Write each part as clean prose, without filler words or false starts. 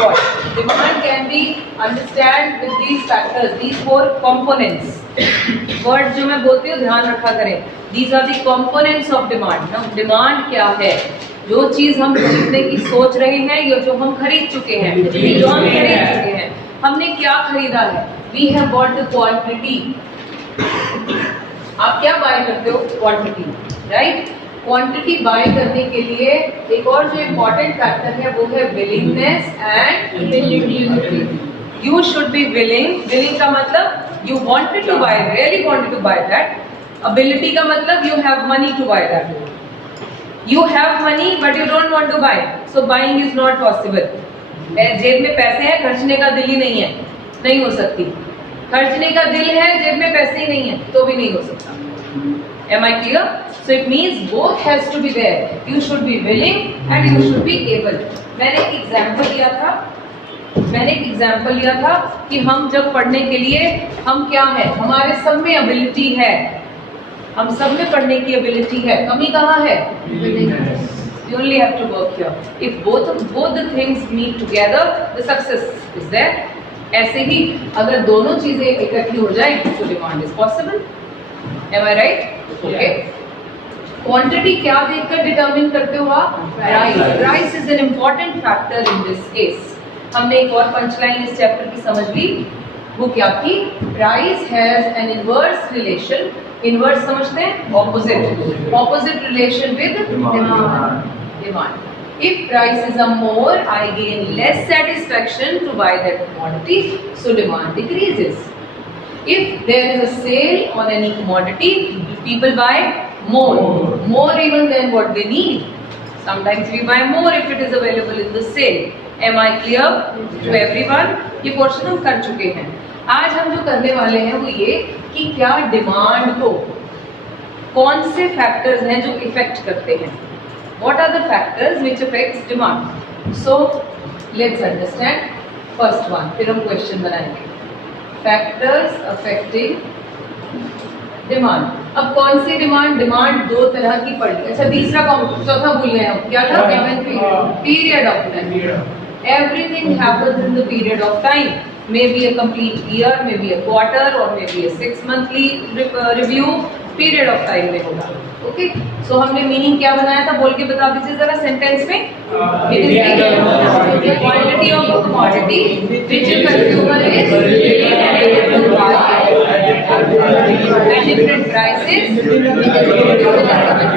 what? Demand can be understand with these factors, these 4 components. Words जो मैं बोलती हूँ ध्यान रखा करें. These are the components of demand. Now demand क्या है? जो चीज हम खरीदने की सोच रहे हैं या जो हम खरीद चुके हैं, जो हम खरीद चुके हैं, हमने क्या खरीदा है? We have bought the quantity. आप क्या बाय करते हो? Quantity, right? क्वांटिटी बाय करने के लिए एक और जो इम्पोर्टेंट फैक्टर है वो है willingness and ability. You should be willing का मतलब you wanted to buy, really wanted to buy that. Ability का मतलब you have money to buy that. You have money but you don't want to buy, so buying is not possible. जेब में पैसे हैं, खर्चने का दिल ही नहीं है, नहीं हो सकती. खर्चने का दिल है, जेब में पैसे ही नहीं है, तो भी नहीं हो सकता. Am I clear? So it means both has to be there. You should be willing and you should be able. मैंने एक एग्जाम्पल लिया था कि हम जब पढ़ने के लिए हम क्या है, हमारे सब में एबिलिटी है, हम सब में पढ़ने की एबिलिटी है, कमी कहाँ है? You only have to work here. If both the things meet together, the success is there. ऐसे ही अगर दोनों चीजें इकट्ठी हो जाए तो demand is possible. Am I right? Okay. Quantity क्या देखकर डिटरमिन करते हो आप? Price. Price is an important factor in this case. हमने एक और पंचलाइन इस चैप्टर की समझ ली. वो क्या थी? Price has an inverse relation. Inverse समझते हैं? Opposite relation with demand. If prices are more, I gain less satisfaction to buy that commodity, so demand decreases. If there is a sale on any commodity, people buy more even than what they need. Sometimes we buy more if it is available in the sale. Am I clear to everyone? ये portion हम कर चुके हैं. आज हम जो करने वाले हैं वो ये कि क्या डिमांड को कौन से फैक्टर्स हैं जो इफेक्ट करते हैं. What are the factors which affects demand? So let's understand first one. फिर हम क्वेश्चन बनाएंगे. Factors affecting demand. अब कौन सी डिमांड? डिमांड दो तरह की पड़ी. अच्छा चौथा भूल गए हम. क्या था? Period of time. Everything happens in the period of time. Maybe a complete year, maybe a quarter, or maybe a 6 monthly review. Period of time में होगा. ओके, सो हमने मीनिंग क्या बनाया था? बोल के बता दीजिए जरा सेंटेंस में. It is the quantity of a commodity which a consumer is able to buy at different prices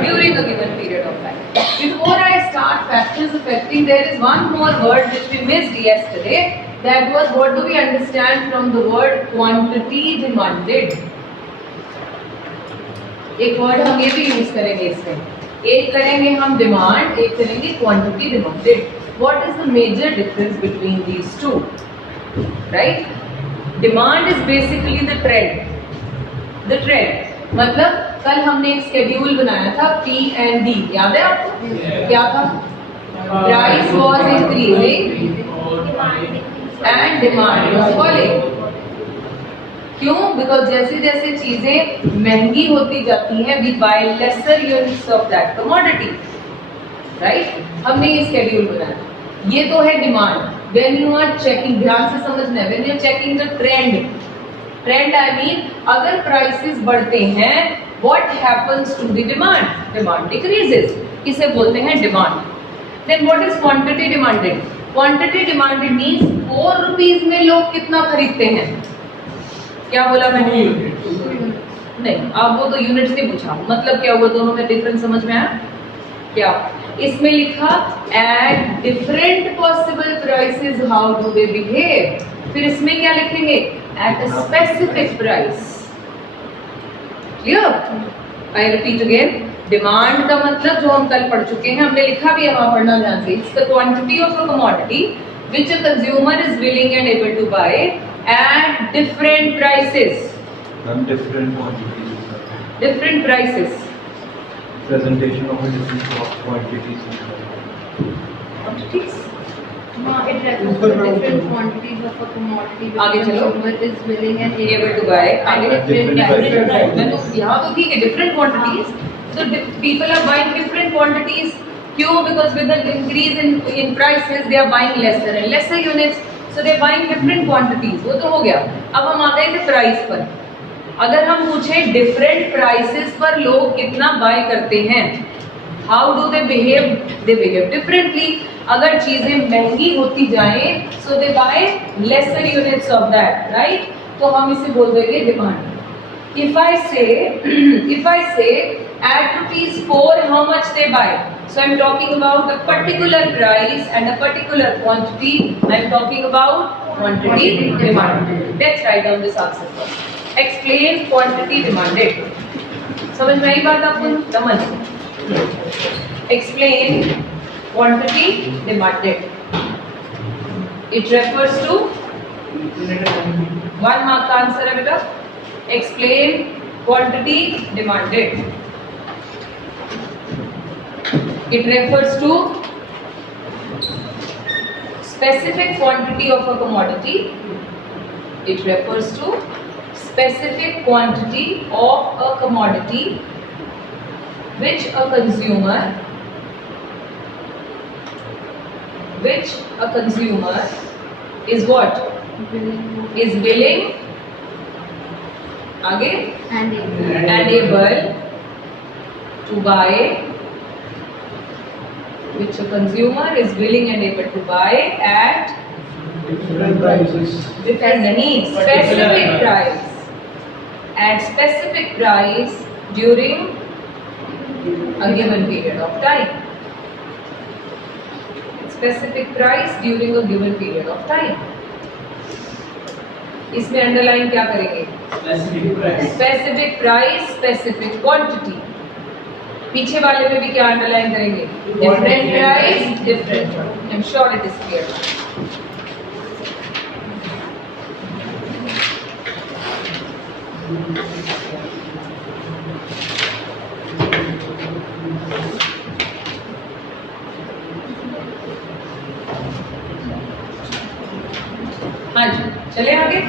during a given period of time. Before I start factors affecting, there is one more word which we missed yesterday. That was, what do we understand from the word quantity demanded? एक word हम ये भी use करेंगे इसमें. एक करेंगे हम demand, एक करेंगे quantity demanded. What is the major difference between these two? Right? Demand is basically the trend. मतलब कल हमने एक शेड्यूल बनाया था P&D, याद है आपको? क्या था? Price was increasing and demand was falling. क्यों? बिकॉज जैसे जैसे चीजें महंगी होती जाती हैं, we buy lesser units of that commodity. Right? हमने ये शेड्यूल बनाया. ये तो है demand. When you are checking, ध्यान से समझना है, when you are checking the trend I mean अगर प्राइसेस बढ़ते हैं, what happens to the demand? Demand decreases. इसे बोलते हैं demand. Then what is quantity demanded? Quantity demanded means 4 rupees में लोग कितना खरीदते हैं. क्या बोला मैंने? नहीं, आप वो तो यूनिट्स नहीं पूछा. मतलब क्या हुआ? दोनों में डिफरेंस समझ में आया क्या? इसमें लिखा at different possible prices how do they behave. फिर इसमें क्या लिखेंगे? At a specific price. Clear? I repeat again. Demand का मतलब जो हम कल पढ़ चुके हैं, हमने लिखा भी है, वहां पढ़ना ध्यान से. It's the quantity of a commodity which a consumer is willing and able to buy at different prices. Different quantities. Different prices. Presentation of a different quantities. Quantities? It refers to different quantities of a commodity which आगे चलो. consumer is willing and Able to buy. आगे different prices. यहाँ तो ठीक है, different quantities. So people are buying different quantities क्यों? Because with the increase in prices they are buying lesser and lesser units, so they are buying different quantities. वो तो हो गया. अब हम आ गए थे प्राइस पर. अगर हम पूछे डिफरेंट प्राइसेस पर लोग कितना बाय करते हैं, how do they behave? They behave differently. अगर चीजें महंगी होती जाएं, so they buy lesser units of that, right? तो हम इसे बोल देंगे demand. If I say at ₹4 how much they buy, so I'm talking about a particular price and a particular quantity. I'm talking about quantity demanded. Let's write down this answer first. Explain quantity demanded. समझ में आई बात आपको? समझ. Explain quantity demanded. It refers to 1 mark का answer है बेटा. Explain quantity demanded. It refers to specific quantity of a commodity. It refers to specific quantity of a commodity which a consumer is what? Is willing, आगे, and able to buy, which a consumer is willing and able to buy at Different prices. different needs, specific price, at specific price during a given period of time. Specific price during a given period of time. इसमें underline क्या करेंगे? Specific price, specific quantity. पीछे वाले में भी क्या underline करेंगे? Different price, different. I am sure it is clear. हाँ जी, चले आगे.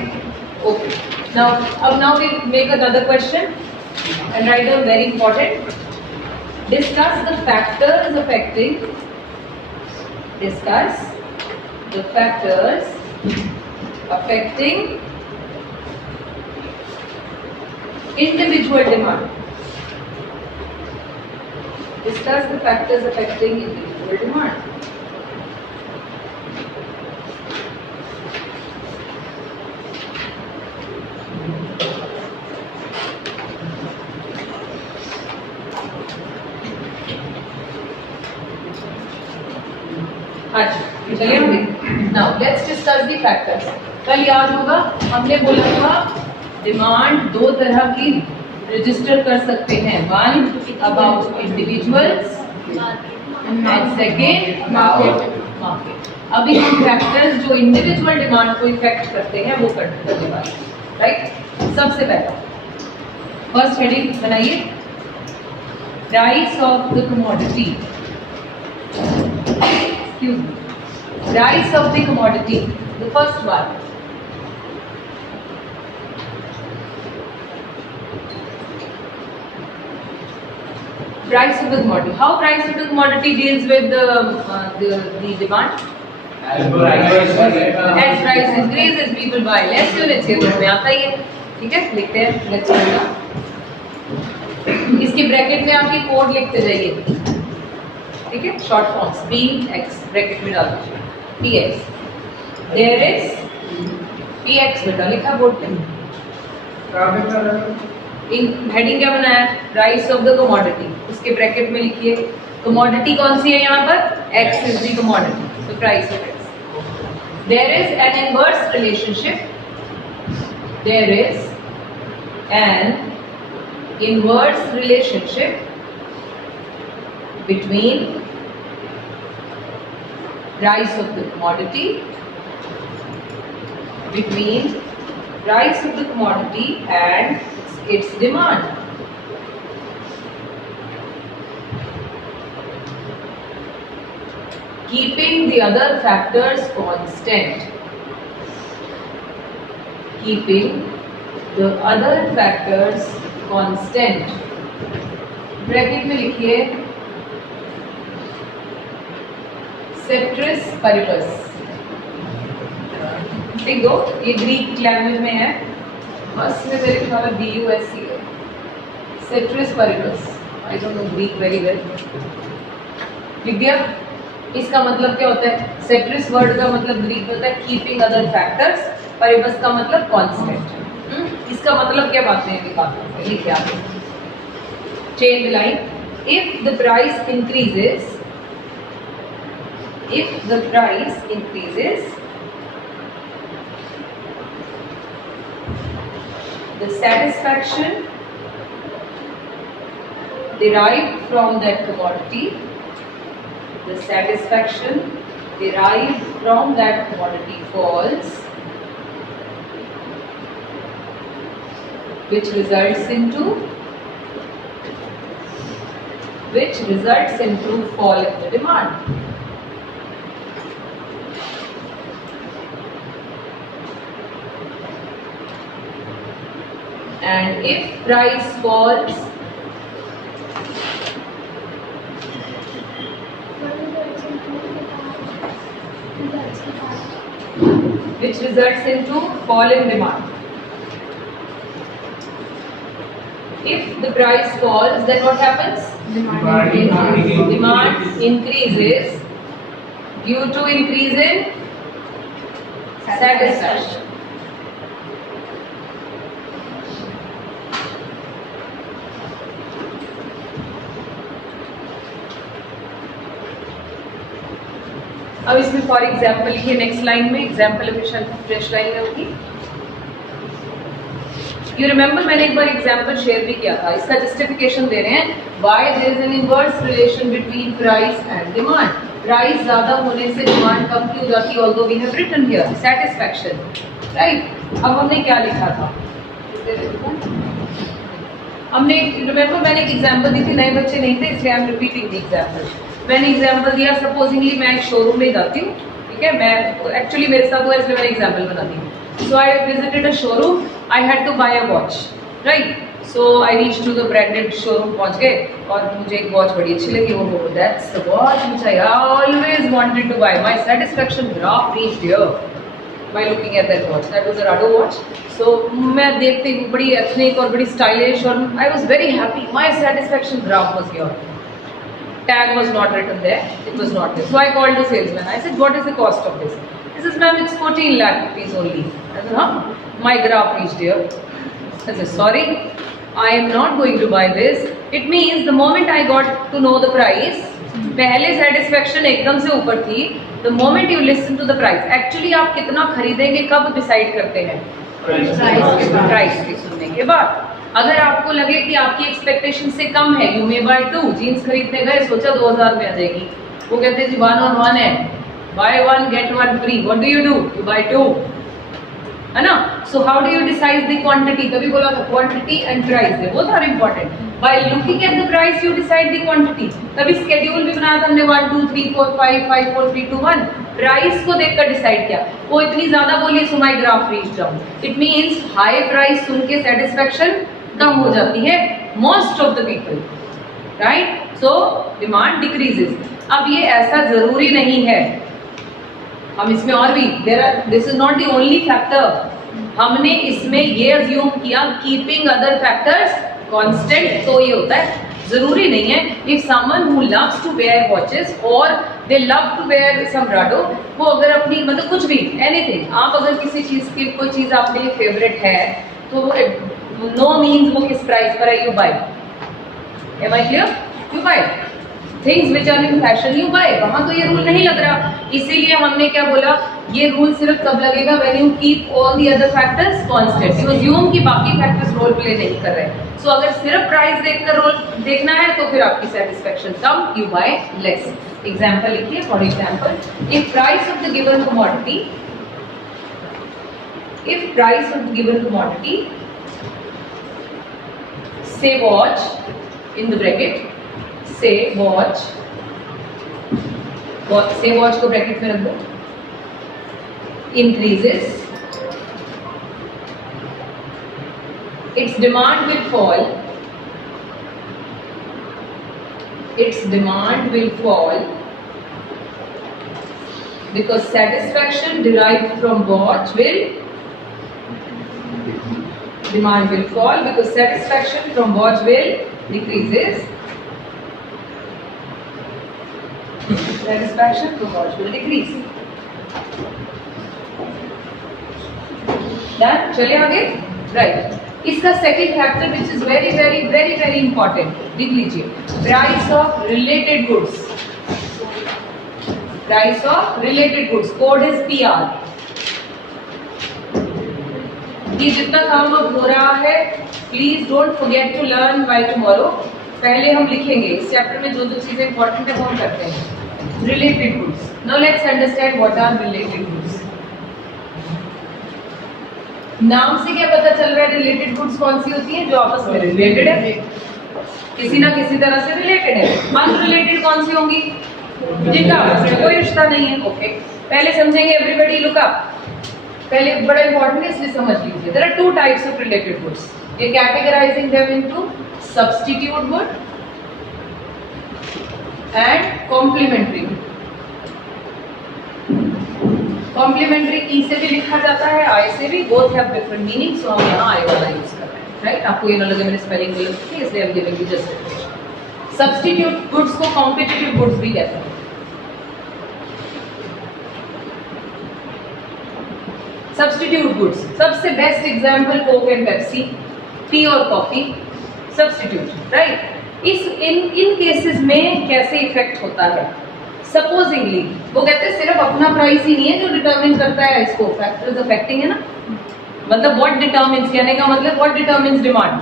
Okay. Now we make another question and write down very important. Discuss the factors affecting individual demand. Discuss the factors affecting individual demand. अच्छा, चलिए हम now let's discuss the factors. कल याद होगा हमने बोला था डिमांड दो तरह की रजिस्टर कर सकते हैं. One about individuals and second market. अभी हम फैक्टर्स जो इंडिविजुअल डिमांड को इफेक्ट करते हैं वो करने वाले, राइट? सबसे पहला फर्स्ट हेडिंग बनाइए, price of the commodity. Price of the commodity, the first one. Price of the commodity. How price of the commodity deals with the demand? As price increases, people buy less units. ये तो हमें आता ही है. ठीक है, लिखते हैं. Let's see. इसके ब्रैकेट में आपकी कोड लिखते जाइए. ठीक है, short forms P X bracket में डाल दीजिए. P X, there is P X बेटा लिखा बोर्ड पे. इन हेडिंग क्या बनाया? Price of the commodity. उसके ब्रैकेट में लिखिए कमोडिटी कौन सी है यहाँ पर? X is the commodity, so price of X. There is an inverse relationship. There is an inverse relationship between price of the commodity and its demand. Keeping the other factors constant. Bracket में लिखिए सेट्रिस paribus. ठीक दो, ये Greek language में है, बस में मेरे ख्याल में BUSC है। Ceteris paribus, I don't know Greek very well. लिख दिया। इसका मतलब क्या होता है? सेट्रिस वर्ड का मतलब ग्रीक में होता है कीपिंग अदर फैक्टर्स, पैरिबस का मतलब कांस्टेंट। इसका मतलब क्या बात है? लिखिए आगे, change line. If the price increases, if the price increases, the satisfaction derived from that commodity, the satisfaction derived from that commodity falls, which results into fall in the demand. And if price falls, which results into fall in demand. If the price falls, then what happens? Demand increases due to increase in satisfaction. अब इसमें for example ये next line में example fresh line में होगी। You remember मैंने एक बार example share भी किया था, इसका जस्टिफिकेशन दे रहे हैं why there is an inverse relation between price and demand. Price ज्यादा होने से डिमांड कम क्यों जाती है? Although we have written here satisfaction, right. अब हमने क्या लिखा था? हमने रिमेंबर मैंने एक एग्जाम्पल दी थी, नए बच्चे नहीं थे इसलिए I am repeating the example. मैंने एग्जाम्पल दिया, सपोजिंगली मैं एक शोरूम में जाती हूँ, ठीक है, मैं एक्चुअली मेरे साथ हुआ इसलिए मैंने एग्जाम्पल बनाती हूँ। So I visited a showroom, I had to buy a watch, right. So I reach to the branded showroom, पहुंच गए और मुझे एक वॉच बड़ी अच्छी लगी। वो that's the watch which I always wanted to buy, my satisfaction graph reached here by looking at that watch. That was a Rado watch. So मैं देखती हूँ बड़ी एथनिक और बड़ी स्टाइलिश और I was very happy. My satisfaction graph was here. Tag was not written there. It was not there. So I called the salesman. I said, "What is the cost of this?" He says, "Ma'am, it's 14 lakh rupees only." I said, "Huh?" My graph reached here. I said, "Sorry, I am not going to buy this." It means the moment I got to know the price, पहले satisfaction एकदम से ऊपर थी। The moment you listen to the price, actually आप कितना खरीदेंगे कब decide करते हैं? प्राइस के सुनने के बाद। अगर आपको लगे कि आपकी एक्सपेक्टेशन से कम है, यू मे बाय 2। जीन्स खरीदने गए, सोचा 2000 में आ जाएगी, वो कहते हैं जी 1 on 1 है, buy 1 get 1 free। What do you do? You buy 2, है ना। So how do you decide the quantity? तभी बोला था quantity and price, both are important. By looking at the price you decide the quantity. तभी schedule भी बनाया था हमने 1 2 3 4 5 5 4 3 2 1। प्राइस को देखकर डिसाइड किया। वो इतनी ज्यादा बोली, so my graph reached down. It means high price सुन के सेटिस्फैक्शन कम हो जाती है most of the people, right. So demand decreases. अब ये ऐसा जरूरी नहीं है, हम इसमें और भी this is not the only factor. हमने इसमें ये अज्यूम किया कीपिंग अदर फैक्टर्स कांस्टेंट, तो ये होता है, जरूरी नहीं है। If someone who loves to wear watches और they love to wear some Rado, वो अगर अपनी मतलब कुछ भी एनीथिंग, आप अगर किसी चीज की कोई चीज आपके लिए फेवरेट है तो नो मीन्स वो किस प्राइस पर है, you buy. Am I clear? You buy things which are in fashion, you buy. वहां तो ये रूल नहीं लग रहा, इसीलिए हमने क्या बोला, ये रूल सिर्फ तब लगेगा when you keep all the other factors constant. You assume कि बाकी फैक्टर्स रोल प्ले नहीं कर रहे। सो अगर सिर्फ प्राइस देखकर रोल देखना है तो फिर आपकी सेटिस्फैक्शन कम, यू बाय लेस। एग्जांपल लिखिए, for example, if price of the given commodity, if price of the given commodity say watch in the bracket, say watch को ब्रैकेट में रख दो, increases, its demand will fall, its demand will fall because satisfaction derived from what will demand will fall, because satisfaction from what will decreases. Satisfaction from what will decrease. Done? चले आगे. Right. इसका second factor which is very very very very important, लिख लीजिए, price of related goods. Price of related goods, code is PR. ये जितना काम अब हो रहा है, please don't forget to learn by tomorrow. पहले हम लिखेंगे इस चैप्टर में जो जो चीजें इंपॉर्टेंट है वो हम करते हैं. Related goods. Now let's understand what are related goods. नाम से क्या पता चल रहा है रिलेटेड गुड्स कौन सी होती हैं? जो आपस में रिलेटेड है, किसी ना किसी तरह से रिलेटेड है. अनरिलेटेड कौन सी होंगी? जिनका आपस में कोई रिश्ता नहीं है. ओके, पहले समझेंगे. Everybody look up. पहले बड़ा इंपॉर्टेंट है इसलिए समझ लीजिए. There are two types of related goods. ये categorising them into substitute good and complementary. Complementary E से भी लिखा जाता है, आई से भी. Both have different meaning, so हम यहाँ आई वाला यूज कर रहे हैं. राइट, आपको ये ना लगे मैंने स्पेलिंग गलत की, इसलिए I am giving you just. Substitute goods को कॉम्पिटिटिव गुड्स भी कहते हैं. सब्स्टिट्यूट गुड्स, सबसे best example Coke and Pepsi, T और कॉफी. Substitute, right. इस इन केसेस में कैसे इफेक्ट होता है? सपोजिंगली वो कहते हैं सिर्फ अपना प्राइस ही नहीं है जो डिटरमिन करता है इसको, फैक्टर्स अफेक्टिंग है ना. मतलब व्हाट डिटरमिन्स, कहने का मतलब व्हाट डिटरमिन्स डिमांड.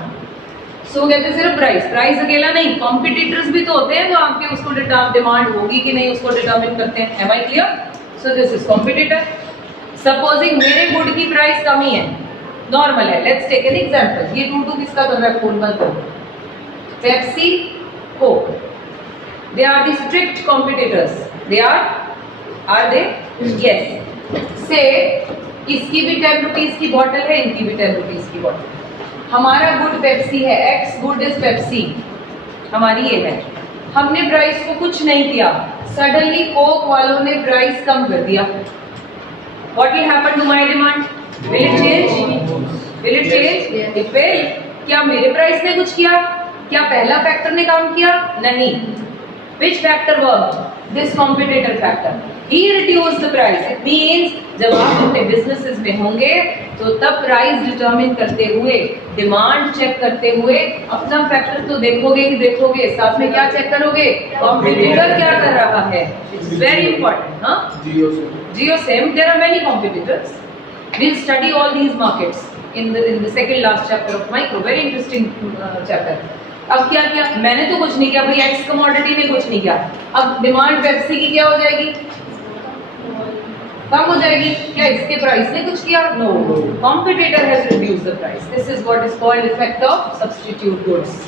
सो वो कहते हैं सिर्फ प्राइस. प्राइस अकेला नहीं, कॉम्पिटिटर्स भी तो होते हैं जो आपके उसको डिमांड होगी कि नहीं उसको डिटरमिन करते हैं. Am I clear? So this is competitor. Supposing मेरे गुड की प्राइस कम ही है, नॉर्मल है. Let's take an example. ये टू किसका कर रहा है? फोन बंद करो. Pepsi, Coke. They are the strict competitors. They are they? Yes. Say इसकी भी 10 रुपीज की बॉटल है, इनकी भी 10 रुपीज की बॉटल. हमारा गुड पेप्सी है, एक्स गुड इज पेप्सी, हमारी ये है. हमने प्राइस को कुछ नहीं किया, सडनली कोक वालों ने प्राइस कम कर दिया. What will happen to my demand? Will it change? Will it change? It will. क्या मेरे प्राइस ने कुछ किया? क्या पहला फैक्टर ने काम किया? नहीं. Which factor worked? This competitor factor. He reduced the price. It means जब आप अपने businesses में होंगे तो तब price determine करते हुए, demand check करते हुए अपना factor तो देखोगे ही देखोगे, साथ में क्या check करोगे? Competitor क्या कर रहा है? It's very important, हाँ? JioSim. There are many competitors. We'll study all these markets in the second last chapter of micro. Very interesting chapter. अब क्या किया? मैंने तो कुछ नहीं किया भाई, एक्स कमोडिटी ने कुछ नहीं किया. अब डिमांड पेप्सी की क्या हो जाएगी? कम हो जाएगी. क्या इसके प्राइस ने कुछ किया? No. Competitor has reduced the price. This is what is called effect of substitute goods.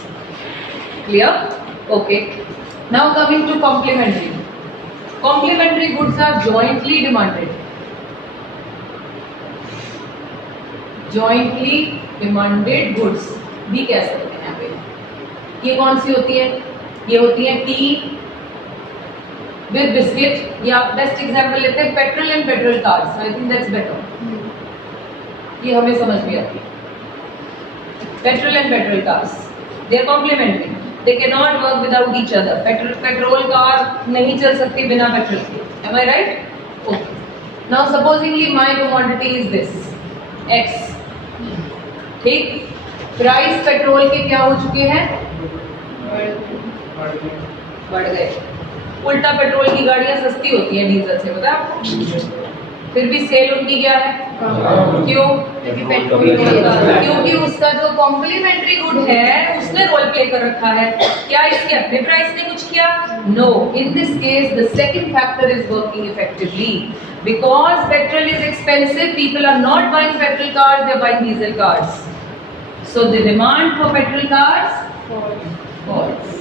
Clear? Okay. Now coming to complementary. Complementary goods are jointly demanded. Jointly demanded goods भी कह सकते हैं यहाँ पे. ये कौन सी होती है? ये होती है टी विद बिस्किट, या बेस्ट एग्जांपल लेते हैं petrol and petrol cars. I think that's better. ये हमें समझ में आती है. Petrol and petrol cars, they are complementary. They can not work without each other. Petrol car नहीं चल सकती बिना पेट्रोल के. Am I right? Okay. Now supposingly my commodity is this X. ठीक. प्राइस पेट्रोल के क्या हो चुके हैं? बढ़ गए. उल्टा पेट्रोल की गाड़ियां सस्ती होती हैं डीजल से, पता है आपको? फिर भी सेल उनकी क्या है? क्यों? क्योंकि उसका जो कॉम्प्लीमेंट्री गुड है उसने रोल प्ले कर रखा है. क्या इसके अपने प्राइस ने कुछ किया? No. In this case the second factor is working effectively. Because petrol is expensive, people are not buying petrol cars, they are buying diesel cars. So the demand for petrol cars falls.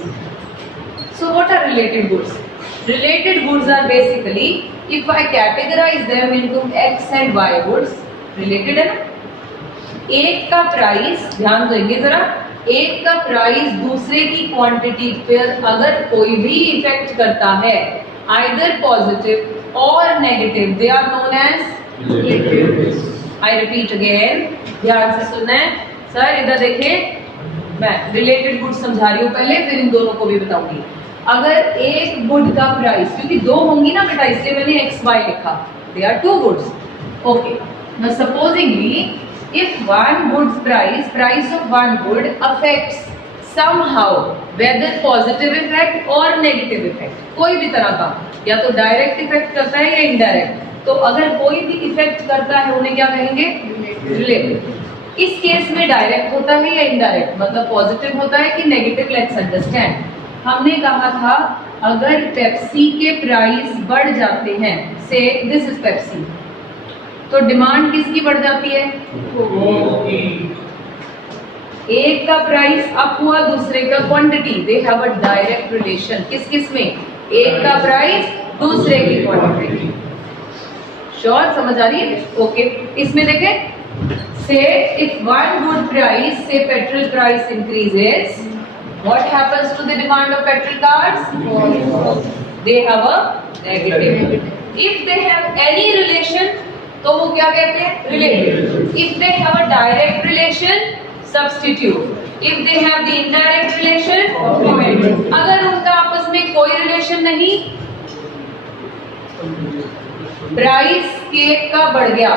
So what are related goods? Related goods are basically, if I categorize them into X and Y goods, related है ना? एक का price, ध्यान देंगे जरा, एक का price दूसरे की क्वांटिटी पर अगर कोई भी इफेक्ट करता है, either positive और negative, they are known as, I repeat again, ध्यान से सुनना है। सर इधर देखें, मैं रिलेटेड गुड्स समझा रही हूँ पहले, फिर इन दोनों को भी बताऊंगी। अगर एक गुड का प्राइस, क्योंकि दो होंगी ना बेटा, इसलिए मैंने एक्स वाई लिखा, they are two goods, okay. Now supposingly if one goods price of one good affects somehow whether positive effect और नेगेटिव इफेक्ट, कोई भी तरह का, या तो डायरेक्ट इफेक्ट करता है या इनडायरेक्ट, तो अगर कोई भी इफेक्ट करता है उन्हें क्या कहेंगे? रिलेटेड। इस केस में डायरेक्ट होता है या इनडायरेक्ट, मतलब पॉजिटिव होता है कि नेगेटिव? Let's understand. हमने कहा था अगर पेप्सी के प्राइस बढ़ जाते हैं, से दिस इज पेप्सी, तो डिमांड किसकी बढ़ जाती है? एक का प्राइस अप हुआ, दूसरे का quantity, they have a direct relation. किस किस में? एक का प्राइस, दूसरे की क्वांटिटी। श्योर, समझ आ रही है? ओके। इसमें देखें, से इफ वन गुड प्राइस, से petrol price increases, what happens to the demand of petrol cars? They have a negative. If they have any relation, तो वो क्या कहते हैं? Related. If they have a direct relation, substitute. If they have the indirect relation, complement. अगर उनका आपस में कोई रिलेशन नहीं, प्राइस केक का बढ़ गया,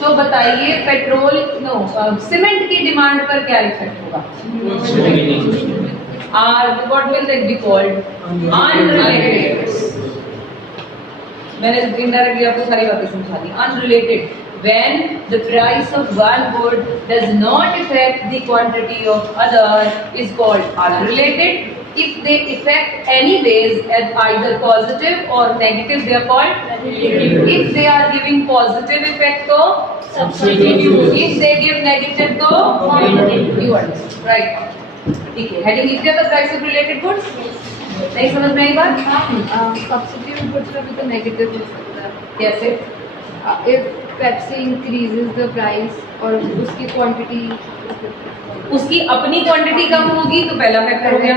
तो बताइए पेट्रोल सीमेंट की डिमांड पर क्या इफेक्ट होगा? What will that be called? Unrelated. मैंने इनडायरेक्टली आपको सारी बातें समझा दी। Unrelated. When the price of one good does not affect the quantity of other is called unrelated. If they affect anyways at either positive or negative, they are called related. If they are giving positive effect, तो substitute. If they give negative, तो complement. You understand, right? ठीक है, heading लिख दिया था price of related goods। नहीं समझ में आई बात? सब्स्टिट्यूट गुड्स में भी तो नेगेटिव हो सकता है। कैसे? If Pepsi increases the price और उसकी क्वांटिटी, उसकी अपनी क्वांटिटी कम होगी तो पहला फैक्टर हो गया।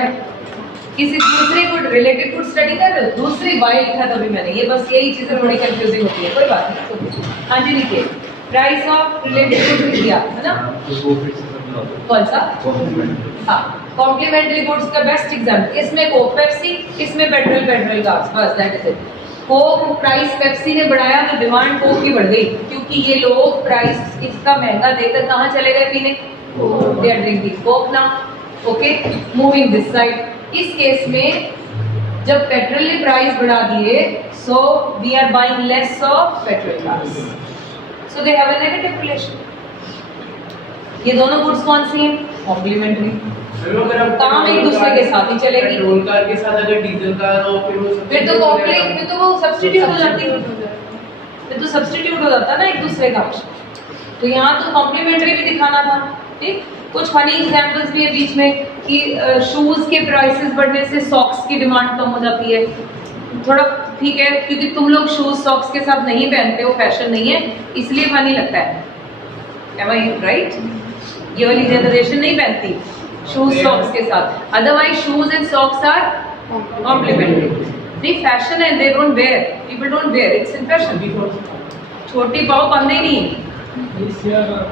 किसी दूसरे गुड, रिलेटेड गुड स्टडी कर रहे हो, दूसरी वाई लिखा था अभी मैंने, ये बस यही चीजें थोड़ी कंफ्यूजिंग होती है, कोई बात नहीं। हाँ जी लिखिए, प्राइस ऑफ रिलेटेड गुड लिख दिया है ना? कौन सा? हाँ, कॉम्प्लीमेंट्री गुड्स का बेस्ट एग्जाम्पल, इसमें कोक पेप्सी, इसमें पेट्रोल कार्स, बस that is it. Coke price Pepsi ने बढ़ाया तो डिमांड कोक की बढ़ गई, क्योंकि ये लोग प्राइस इसका महंगा देकर कहाँ चले गए पीने? दे आर ड्रिंकिंग कोक ना। Okay, moving this side. इस केस में जब पेट्रोल ने प्राइस बढ़ा दिए, so we are buying less of petrol cars, so they have a negative relation. ये दोनों गुड्स कौन सी हैं? कॉम्प्लीमेंट्री। काम एक दूसरे के साथ ही चलेगी। पेट्रोल कार के साथ अगर डीजल कार हो, फिर तो वो सब्स्टिट्यूट हो जाती है, फिर तो सब्स्टिट्यूट हो जाता है ना एक दूसरे का। तो यहाँ तो कॉम्प्लीमेंट्री भी दिखाना था। ठीक, कुछ फनी एग्जांपल्स भी है बीच में कि शूज के प्राइसेस बढ़ने से सॉक्स की डिमांड कम हो जाती है। थोड़ा ठीक है, क्योंकि तुम लोग शूज सॉक्स के साथ नहीं पहनते हो, फैशन नहीं है, इसलिए फनी लगता है। Am I right? ये वाली जनरेशन नहीं पहनती शूज सॉक्स के साथ, otherwise shoes and socks are complementary. नहीं, फैशन है, they don't wear, people don't wear, it's in fashion. छोटी पाव पहनते ही नहीं,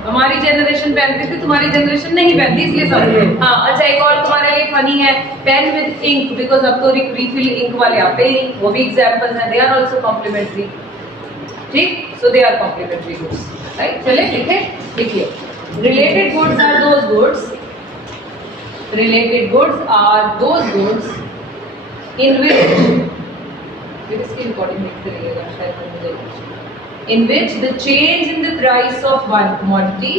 हमारी जनरेशन पहनती थी, तुम्हारी जनरेशन नहीं पहनती, इसलिए सब। हाँ अच्छा, एक और तुम्हारे लिए फनी है, पेन विद इंक, बिकॉज अब तो रिफिल इंक वाले आते ही, वो भी एग्जाम्पल्स हैं, दे आर ऑल्सो कॉम्प्लीमेंट्री। ठीक, so they are complimentary goods, right? चले लिखे, लिखिए, related goods are those goods, related goods are those goods in which, इसकी रिकॉर्डिंग देखते रहिएगा शायद मुझे, in which the change in the price of one commodity,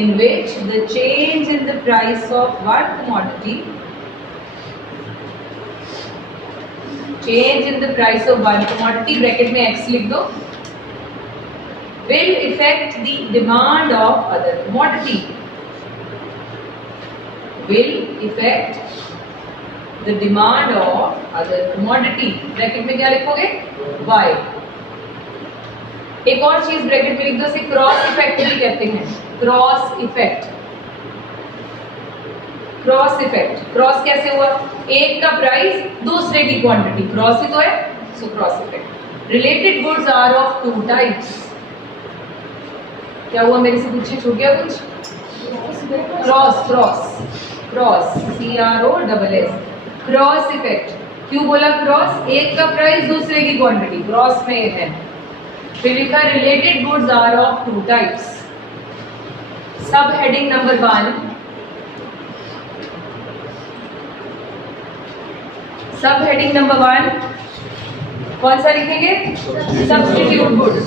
in which the change in the price of one commodity, change in the price of one commodity, bracket में x लिख दो, will affect the demand of other commodity, will affect the demand of other commodity, bracket में क्या लिखोगे? y। एक और चीज bracket में लिख दो, इसे क्रॉस इफेक्ट भी कहते हैं, cross effect. Cross effect, cross कैसे हुआ? एक का प्राइस दूसरे की क्वांटिटी, क्रॉस ही तो है, So cross effect. Related goods are of two types. क्या हुआ मेरे से पूछे, छूट गया कुछ? Cross CROSS cross effect. क्यों बोला क्रॉस? एक का प्राइस दूसरे की क्वांटिटी, क्रॉस में ये है. फिर लिखा related goods are of two types. Sub heading number 1, sub heading number 1 कौन सा लिखेंगे? Substitute goods.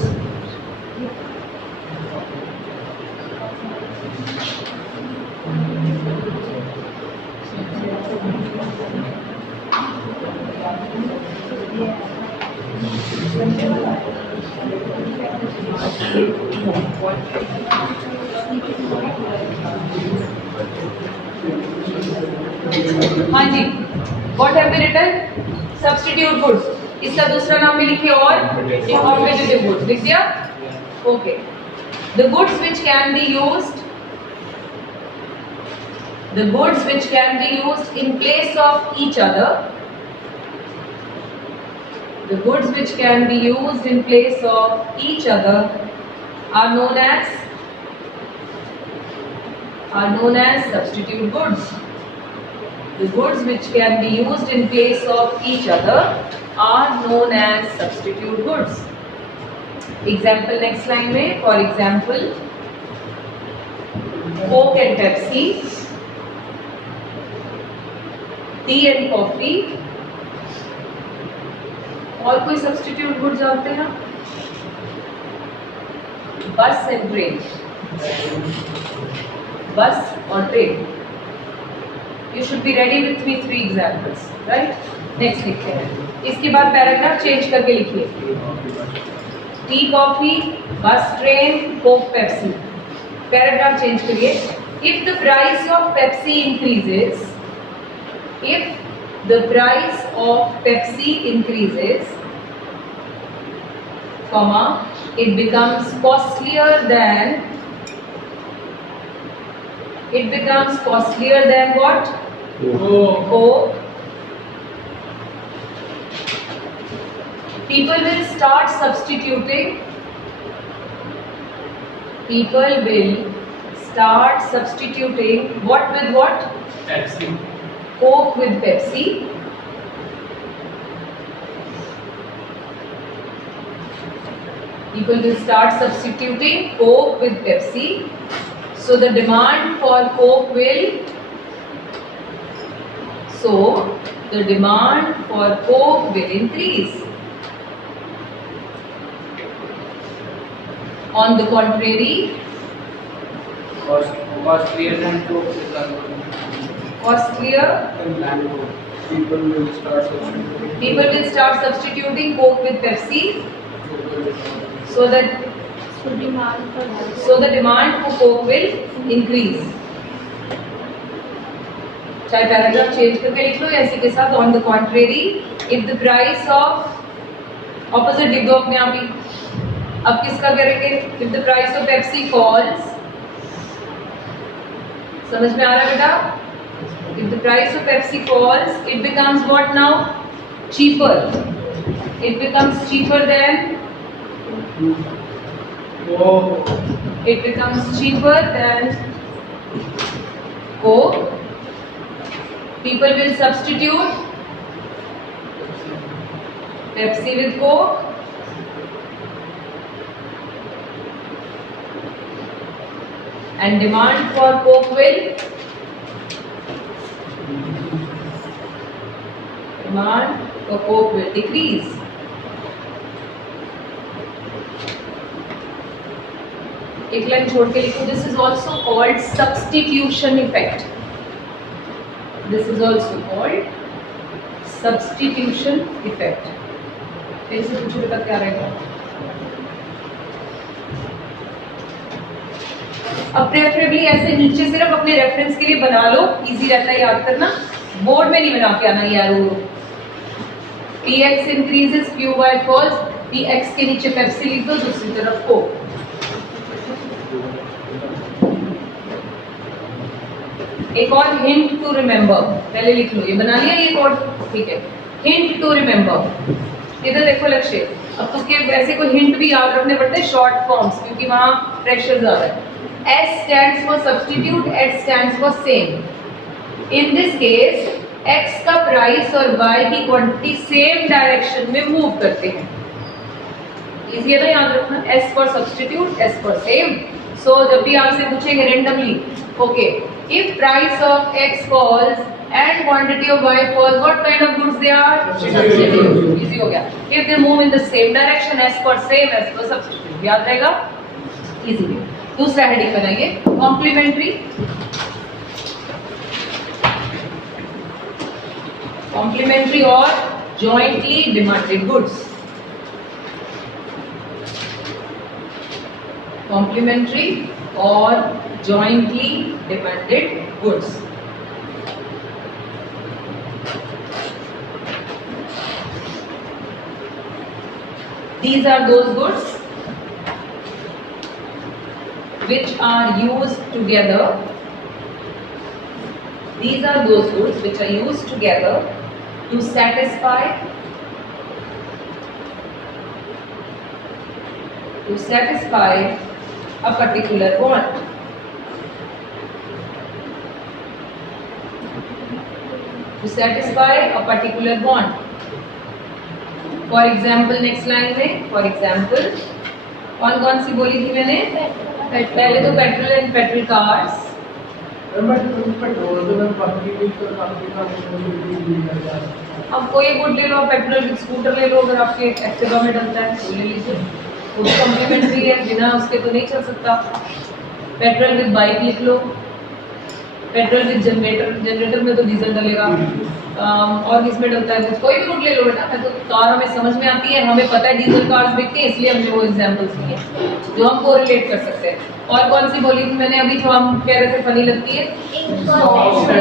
हाँ जी, what have we written? Substitute goods. इसका दूसरा नाम भी लिखिए और कॉम्पिटिटिव गुड्स लिख दिया. Okay. The goods which can be used, the goods which can be used in place of each other, the goods which can be used in place of each other are known as substitute goods. The goods which can be used in place of each other are known as substitute goods. Example next line में, for example, Coke and Pepsi, T and coffee. और कोई substitute goods आते हैं? बस and train, bus और train. You should be ready with me 3 examples, right? Next लिखते हैं. इसके बाद पैराग्राफ चेंज करके लिखिए. Tea coffee, bus train, Coke Pepsi. Paragraph change करिए. If the price of Pepsi increases, if the price of Pepsi increases, comma, it becomes costlier than what? Coke. People will start substituting what with what? Pepsi. Coke with Pepsi. People will start substituting Coke with Pepsi. So the demand for Coke will increase. On the contrary, Costlier than Coke is uncommon. costlier. People will start substituting Coke with Pepsi, so the demand for Coke will increase. चाहे paragraph change करके लिख लो या इसी के साथ. On the contrary, if the price of, opposite लिख दो अपने आप ही. अब किसका करेंगे? If the price of Pepsi falls. समझ में आ रहा है बेटा? If the price of Pepsi falls, it becomes what now? Cheaper. It becomes cheaper than? It becomes cheaper than Coke. People will substitute Pepsi with Coke. And demand for Coke will decrease. एक line छोड़ के लिखो. This is also called substitution effect. This is also called substitution effect. फिर से पूछो बेटा क्या रहेगा? अब प्रेफरेबली ऐसे नीचे सिर्फ अपने रेफरेंस के लिए बना लो, इजी रहता है याद करना. बोर्ड में नहीं बना के आना यार. वो Px increases, Py falls. Px के नीचे पेप्सी लिख दो, दूसरी तरफ को. एक और हिंट टू रिमेंबर पहले लिख लो. ये बना लिया ये कोड? ठीक है. Hint to remember. इधर देखो लक्ष्य, अब तुमके ऐसे कोई हिंट भी याद रखने पड़ते हैं शॉर्ट फॉर्म्स, क्योंकि वहाँ प्रेशर ज्यादा है. S stands for substitute, H stands for same. In this case, X का प्राइस और Y की क्वांटिटी सेम डायरेक्शन में मूव करते हैं. इजी है ना याद रखना. S for substitute, S for same. So जब भी आपसे पूछेंगे randomly, okay, if price of X falls and quantity of Y falls, what kind of goods they are? Substitute. Easy हो गया. If they move in the same direction, S for same, S for substitute. याद रहेगा? Easy है. दूसरा heading बनाइए, complementary. Complementary और jointly demanded goods. Complementary और jointly demanded goods. These are those goods which are used together. These are those goods which are used together to satisfy a particular want. To satisfy a particular want. For example, next line में, for example, कौन सी बोली थी मैंने? पहले तो petrol and petrol cars. अब कोई good ले लो, पेट्रोल विद स्कूटर ले लो, अगर आपके एक्टिवा में डलता है तो ले लीजिए, वो भी कॉम्प्लीमेंट्री है, बिना उसके तो नहीं चल सकता. पेट्रोल विद बाइक लिख लो, पेट्रोल विद जनरेटर में तो डीजल डलेगा. और किसमें डलता है? कोई भी गुड ले लो बेटा. मैं तो कार हमें समझ में आती है, हमें पता है डीजल कार्स बिकती है, इसलिए हमने वो एग्जांपल्स लिए जो हम कोरिलेट कर सकते हैं. और कौन सी बोली थी मैंने अभी जो हम कह रहे थे फनी लगती है?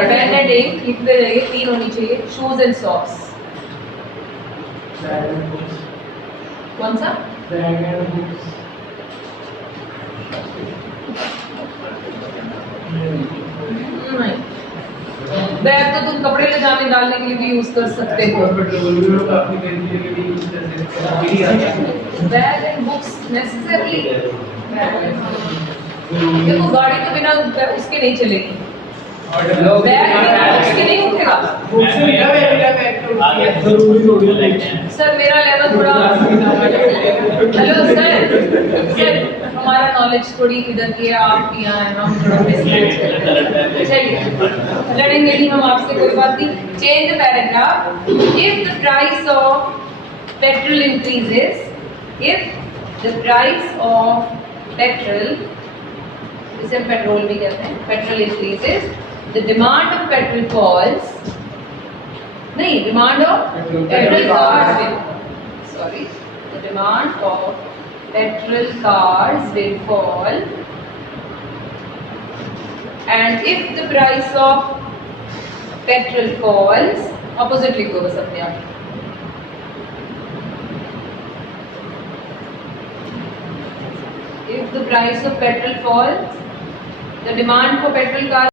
Pen and ink. लिखते जाइए, 3 होनी चाहिए. Shoes and socks. कौन सा? नहीं, बैग तो तुम कपड़े ले जाने डालने के लिए भी यूज कर सकते हो. Bag and books necessarily. देखो गाड़ी तो बिना उसके नहीं चलेगी. बैग बुक्स के नहीं उठेगा. सर मेरा लेवल थोड़ा. हेलो सर, हमारा नॉलेज थोड़ी इधर की है, आप यहाँ है, हम थोड़ा चलिए लड़ेंगे नहीं हम आपसे, कोई बात नहीं. Change the paragraph. If the price of petrol increases, if the price of petrol, इसे हम पेट्रोल भी कहते हैं, petrol increases, the demand of petrol falls. नहीं, demand of petrol cars will, sorry, the demand of petrol cars will fall, and if the price of petrol falls, opposite लिख दो बस अपने आप. If the price of petrol falls, the demand for petrol cars